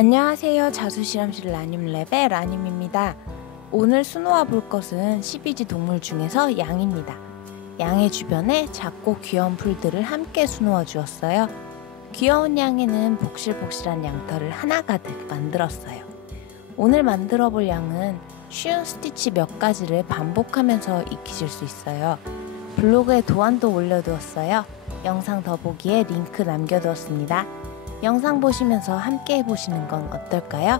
안녕하세요. 자수실험실 라님랩의 라님입니다. 오늘 수놓아 볼 것은 12지 동물 중에서 양입니다. 양의 주변에 작고 귀여운 풀들을 함께 수놓아 주었어요. 귀여운 양에는 복실복실한 양털을 하나 가득 만들었어요. 오늘 만들어 볼 양은 쉬운 스티치 몇 가지를 반복하면서 익히실 수 있어요. 블로그에 도안도 올려두었어요. 영상 더보기에 링크 남겨두었습니다. 영상 보시면서 함께 해보시는 건 어떨까요?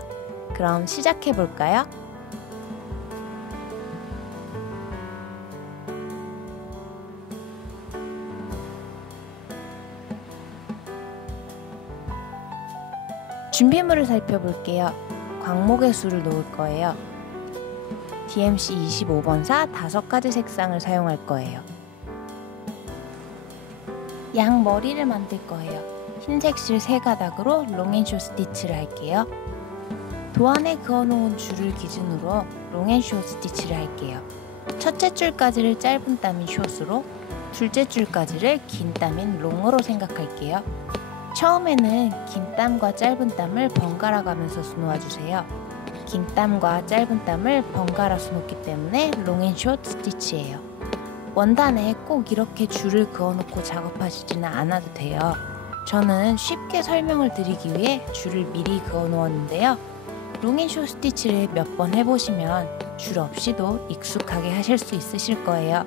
그럼 시작해볼까요? 준비물을 살펴볼게요. 광목의 수를 놓을 거예요. DMC 25번사 5가지 색상을 사용할 거예요. 양 머리를 만들 거예요. 흰색 실 3가닥으로 롱앤쇼 스티치를 할게요. 도안에 그어놓은 줄을 기준으로 롱앤쇼 스티치를 할게요. 첫째 줄까지를 짧은 땀인 숏으로, 둘째 줄까지를 긴 땀인 롱으로 생각할게요. 처음에는 긴 땀과 짧은 땀을 번갈아 가면서 수놓아주세요. 긴 땀과 짧은 땀을 번갈아 수놓기 때문에 롱앤쇼 스티치예요. 원단에 꼭 이렇게 줄을 그어놓고 작업하시지는 않아도 돼요. 저는 쉽게 설명을 드리기 위해 줄을 미리 그어 놓았는데요. 롱앤쇼 스티치를 몇 번 해보시면 줄 없이도 익숙하게 하실 수 있으실 거예요.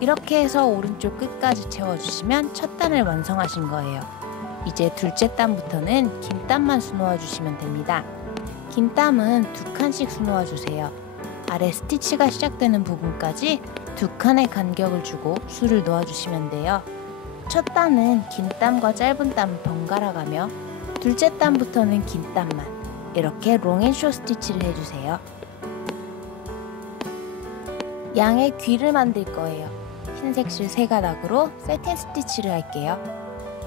이렇게 해서 오른쪽 끝까지 채워주시면 첫 단을 완성하신 거예요. 이제 둘째 단부터는 긴 땀만 수놓아 주시면 됩니다. 긴 땀은 2칸씩 수놓아 주세요. 아래 스티치가 시작되는 부분까지 2칸의 간격을 주고 수를 놓아주시면 돼요. 첫 단은 긴 땀과 짧은 땀을 번갈아 가며 둘째 단부터는 긴 땀만 이렇게 롱앤쇼 스티치를 해주세요. 양의 귀를 만들 거예요. 흰색 실 3가닥으로 세틴 스티치를 할게요.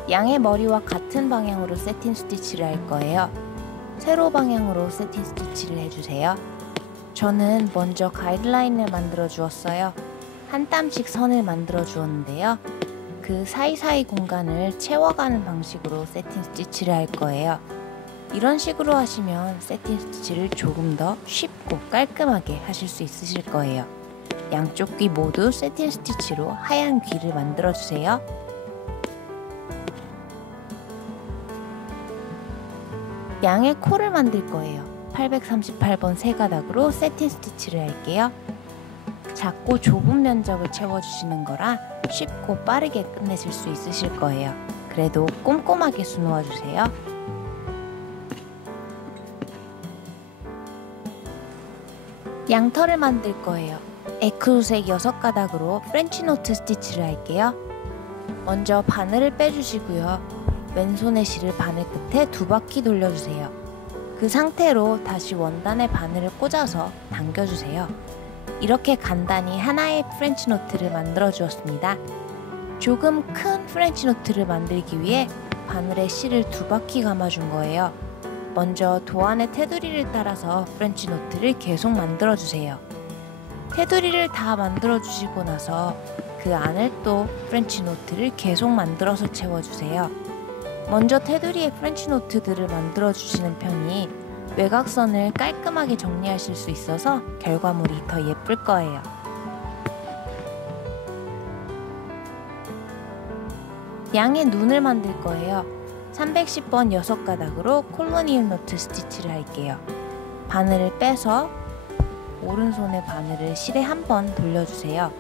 양의 머리와 같은 방향으로 세틴 스티치를 할 거예요. 세로 방향으로 세틴 스티치를 해주세요. 저는 먼저 가이드라인을 만들어 주었어요. 한 땀씩 선을 만들어 주었는데요. 그 사이사이 공간을 채워가는 방식으로 세틴 스티치를 할 거예요. 이런 식으로 하시면 세틴 스티치를 조금 더 쉽고 깔끔하게 하실 수 있으실 거예요. 양쪽 귀 모두 세틴 스티치로 하얀 귀를 만들어 주세요. 양의 코를 만들 거예요. 838번 3가닥으로 세틴 스티치를 할게요. 작고 좁은 면적을 채워주시는 거라 쉽고 빠르게 끝내실 수 있으실 거예요. 그래도 꼼꼼하게 수놓아 주세요. 양털을 만들 거예요. 에크루색 6가닥으로 프렌치노트 스티치를 할게요. 먼저 바늘을 빼주시고요. 왼손의 실을 바늘 끝에 2바퀴 돌려주세요. 그 상태로 다시 원단에 바늘을 꽂아서 당겨주세요. 이렇게 간단히 하나의 프렌치 노트를 만들어 주었습니다. 조금 큰 프렌치 노트를 만들기 위해 바늘에 실을 2바퀴 감아준 거예요. 먼저 도안의 테두리를 따라서 프렌치 노트를 계속 만들어 주세요. 테두리를 다 만들어 주시고 나서 그 안을 또 프렌치 노트를 계속 만들어서 채워주세요. 먼저 테두리에 프렌치 노트들을 만들어 주시는 편이 외곽선을 깔끔하게 정리하실 수 있어서 결과물이 더 예쁠 거예요. 양의 눈을 만들 거예요. 310번 6가닥으로 콜로니얼 노트 스티치를 할게요. 바늘을 빼서 오른손의 바늘을 실에 한 번 돌려주세요.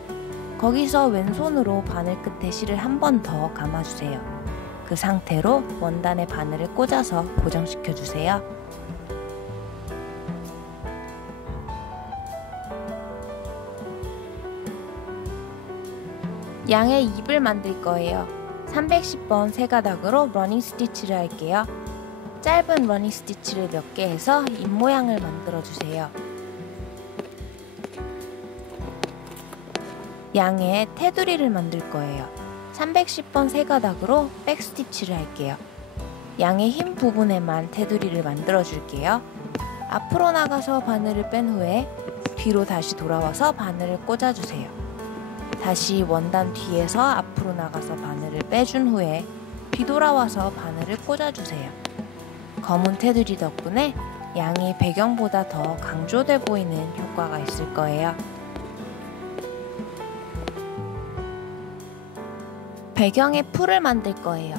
거기서 왼손으로 바늘 끝에 실을 한 번 더 감아주세요. 그 상태로 원단에 바늘을 꽂아서 고정시켜 주세요. 양의 입을 만들 거예요. 310번 3가닥으로 러닝 스티치를 할게요. 짧은 러닝 스티치를 몇 개 해서 입 모양을 만들어 주세요. 양의 테두리를 만들 거예요. 310번 3가닥으로 백 스티치를 할게요. 양의 흰 부분에만 테두리를 만들어 줄게요. 앞으로 나가서 바늘을 뺀 후에 뒤로 다시 돌아와서 바늘을 꽂아 주세요. 다시 원단 뒤에서 앞으로 나가서 바늘을 빼준 후에 뒤돌아와서 바늘을 꽂아주세요. 검은 테두리 덕분에 양이 배경보다 더 강조돼 보이는 효과가 있을 거예요. 배경에 풀을 만들 거예요.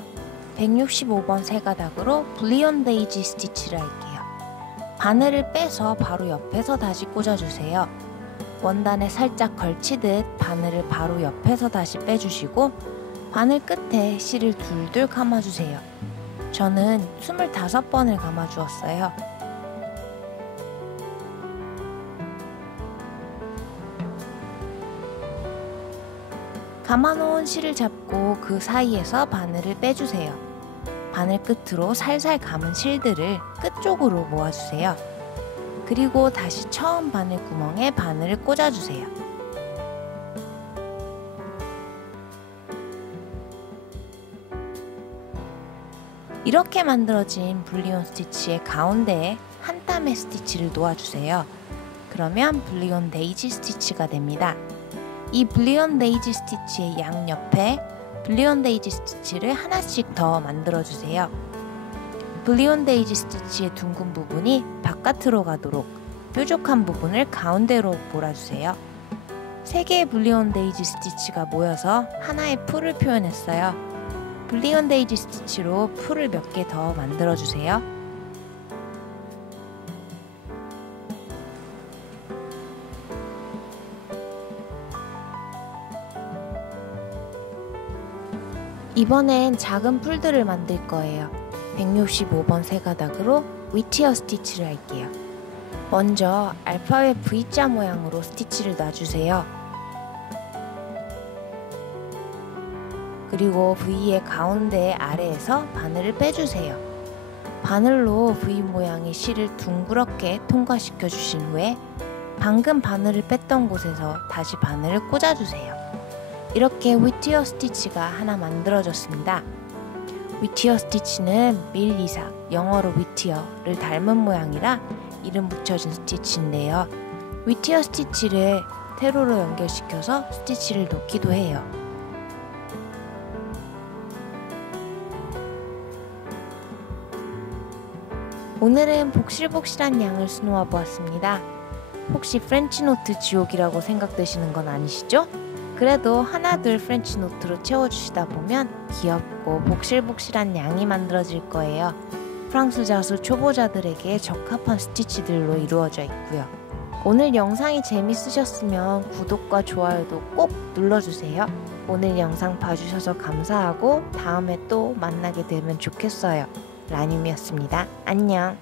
165번 세 가닥으로 블리온 데이지 스티치를 할게요. 바늘을 빼서 바로 옆에서 다시 꽂아주세요. 원단에 살짝 걸치듯 바늘을 바로 옆에서 다시 빼주시고 바늘 끝에 실을 둘둘 감아주세요. 저는 25번을 감아주었어요. 감아놓은 실을 잡고 그 사이에서 바늘을 빼주세요. 바늘 끝으로 살살 감은 실들을 끝쪽으로 모아주세요. 그리고 다시 처음 바늘 구멍에 바늘을 꽂아주세요. 이렇게 만들어진 블리온 스티치의 가운데에 한 땀의 스티치를 놓아주세요. 그러면 블리온 데이지 스티치가 됩니다. 이 블리온 데이지 스티치의 양옆에 블리온 데이지 스티치를 하나씩 더 만들어주세요. 블리온 데이지 스티치의 둥근 부분이 바깥으로 가도록 뾰족한 부분을 가운데로 몰아주세요. 3개의 블리온 데이지 스티치가 모여서 하나의 풀을 표현했어요. 블리온 데이지 스티치로 풀을 몇 개 더 만들어주세요. 이번엔 작은 풀들을 만들 거예요. 165번 세 가닥으로 위티어 스티치를 할게요. 먼저 알파벳 V자 모양으로 스티치를 놔주세요. 그리고 V의 가운데 아래에서 바늘을 빼주세요. 바늘로 V 모양의 실을 둥그렇게 통과시켜 주신 후에 방금 바늘을 뺐던 곳에서 다시 바늘을 꽂아주세요. 이렇게 위티어 스티치가 하나 만들어졌습니다. 위티어 스티치는 밀리사, 영어로 위티어를 닮은 모양이라 이름 붙여진 스티치인데요. 위티어 스티치를 세로로 연결시켜서 스티치를 놓기도 해요. 오늘은 복실복실한 양을 수놓아 보았습니다. 혹시 프렌치노트 지옥이라고 생각되시는 건 아니시죠? 그래도 하나둘 프렌치노트로 채워주시다 보면 귀엽고 복실복실한 양이 만들어질 거예요. 프랑스 자수 초보자들에게 적합한 스티치들로 이루어져 있고요. 오늘 영상이 재밌으셨으면 구독과 좋아요도 꼭 눌러주세요. 오늘 영상 봐주셔서 감사하고 다음에 또 만나게 되면 좋겠어요. 라늄이었습니다. 안녕.